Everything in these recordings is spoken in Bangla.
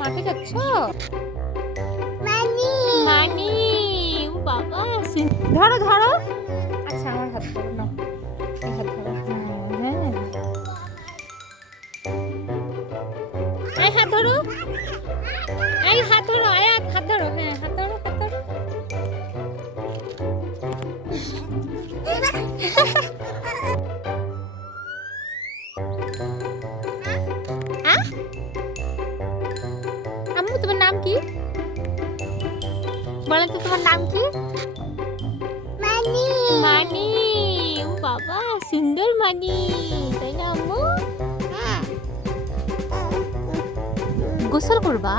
মাঠে যাচ্ছ? মানি ও বাবা, ধরো ধরো। আচ্ছা আমার হাত ধরো, নাও এই হাত ধরো। হ্যাঁ এই হাত ধরো, এই হাত ধরো, আয়াত হাত ধরো। হ্যাঁ হাত ধরো, হাত ধরো। আম্মু তোমার নাম কি? বলেন তো তোমার নাম কি? মানি। মানি ও বাবা, সুন্দর মানি, তাই না আম্মু? গোসল করবা?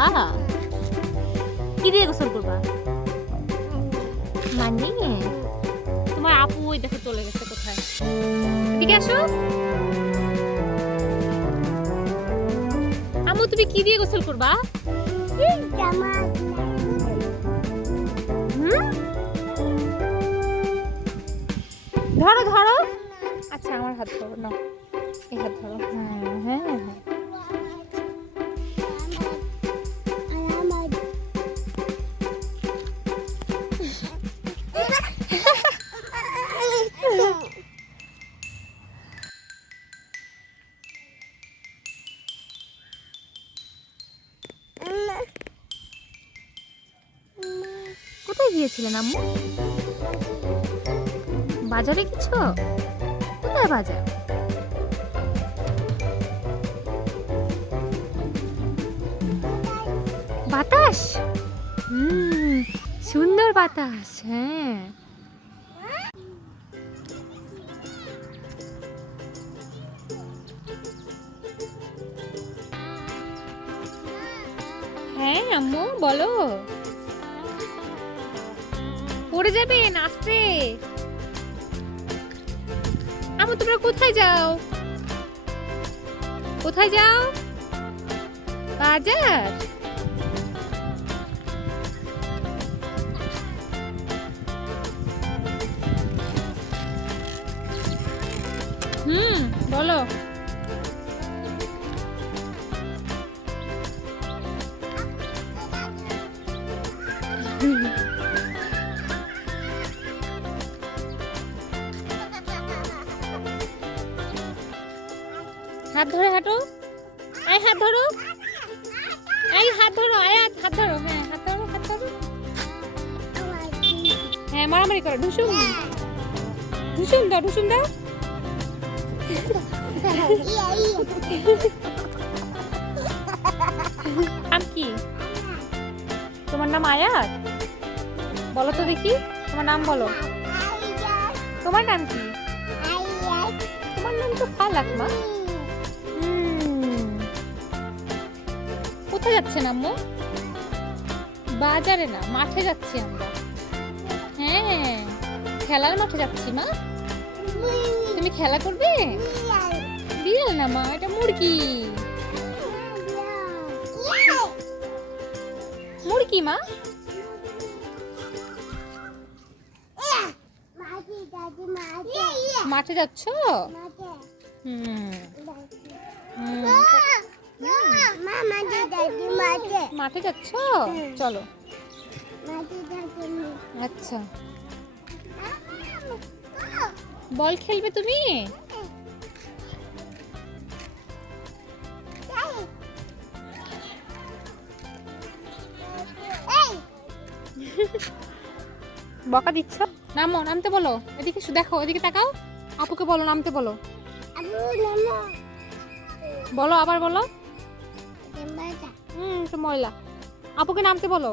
কি দিয়ে গোসল করবা? মানি। তোমার আপু ওই দেখো চলে গেছে কোথায়। এদিকে আসো। আম্মু তুমি কি দিয়ে গোসল করবা? ধরো ধরো। আচ্ছা আমার হাত ধরো, নাও এই হাত ধরো। হ্যাঁ হ্যাঁ হ্যাঁ। কোথায় গিয়েছিলেন আম্মু? বাজারে কিছু? কোথায় বাজার? বাতাস। সুন্দর বাতাস। হ্যাঁ হ্যাঁ আম্মু বলো। পড়ে যাবেন, আস্তে। আম্মু তোমরা কোথায় যাও? কোথায় যাও? বাজার। বলো। হাত ধরে হাঁটো। এই হাত ধরো, এই হাত ধরো, আয়াত হাত ধরো। হ্যাঁ হাত ধরো, হাত ধরো। হ্যাঁ মারামারি করো। ঢুসুম ঢুসুম দাও, ঢুসুম দাও। নাম কি? তোমার নাম আয়াত? বলো তো দেখি, তোমার নাম বলো। তোমার নাম কি? তোমার নাম তো ফালাক মা। কোথায় যাচ্ছেন আম্মু? বাজারে না, মাঠে যাচ্ছি আমরা। হ্যাঁ খেলার মাঠে যাচ্ছি মা। তুমি খেলা করবে? বিড়াল না মা, এটা মুরগি। মুরগি মা। মাঠে যাচ্ছ? মাঠে যাচ্ছ? চলো। আচ্ছা বল খেলবে তুমি? বকা দিচ্ছ? নামো, নামতে বলো। এদিকে দেখো, এদিকে তাকাও। আপুকে বলো নামতে বলো। বলো আবার বলো। তো ময়লা। আপুকে নামতে বলো।